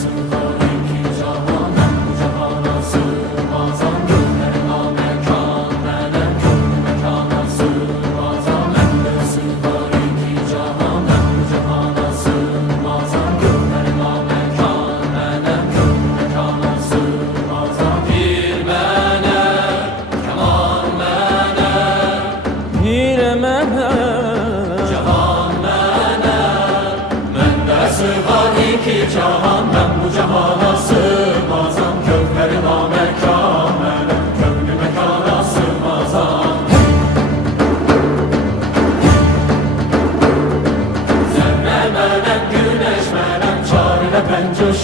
sığar iki cahan, ben bu cahana sığmazam. Gönlüme mekan, melek gönlü mekana sığmazam. Bende sığar iki cahan, ben bu cahana sığmazam. Gönlüme mekan, melek gönlü mekana sığmazam. Bir mene, keman mene, Pire mene, cahan mene. Bende sığar iki cahan, ben bu cahana sığmazam. Gönlüme mekan, melek gönlü mekana sığmazam. Zerre melek, güneş melek, çare pençe